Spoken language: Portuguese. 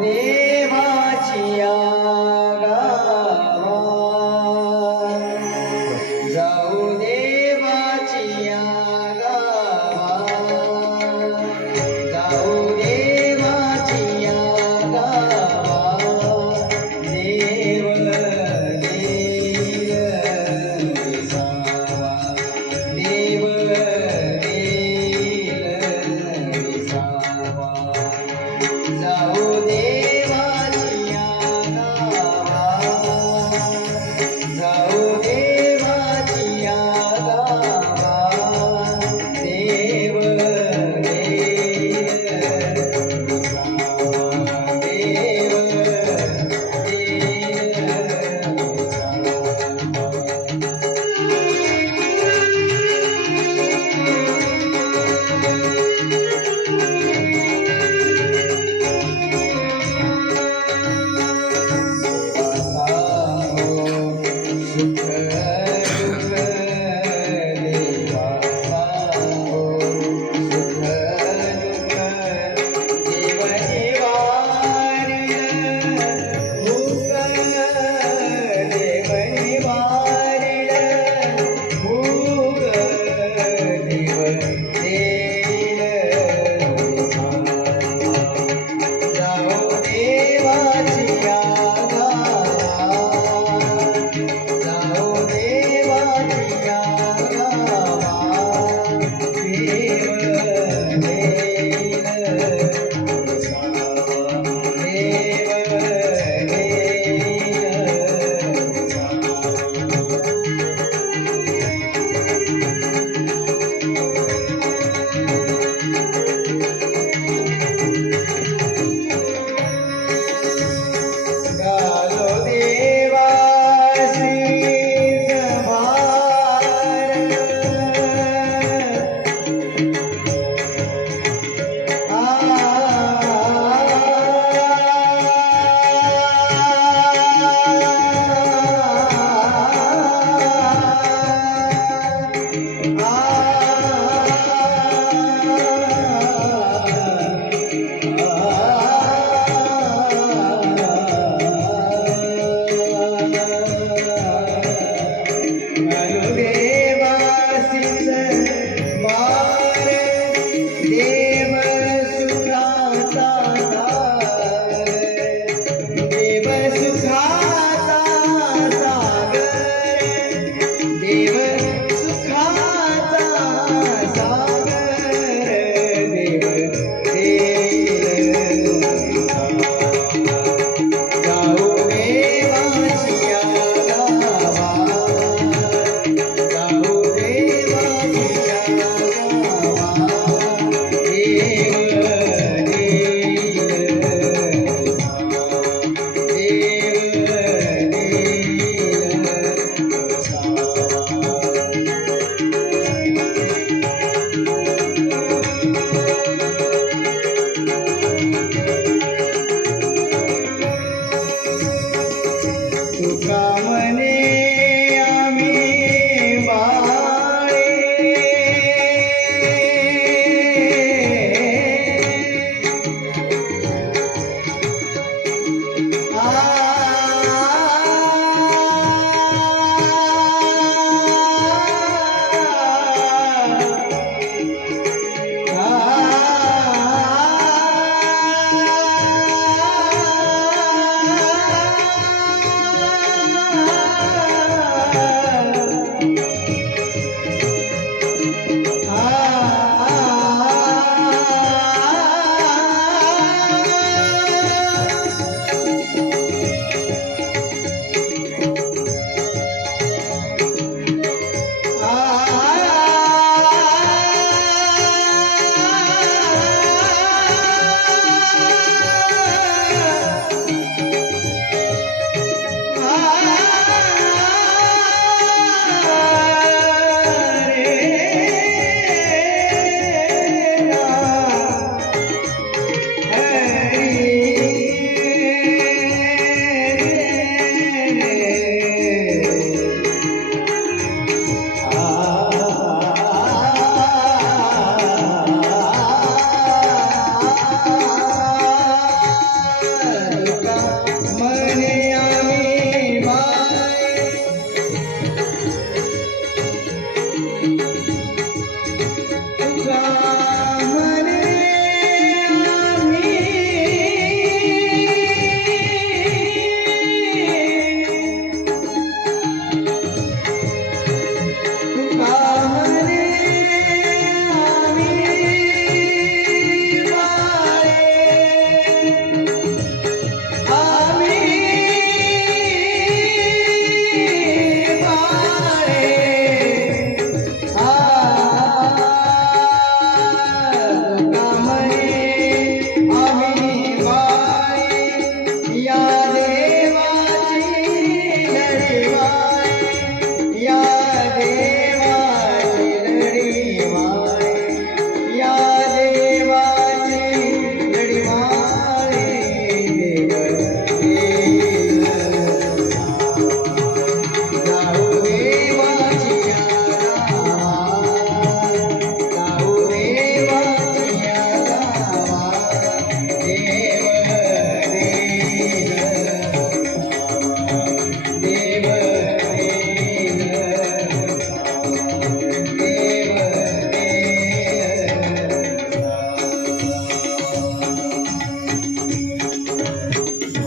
Deus.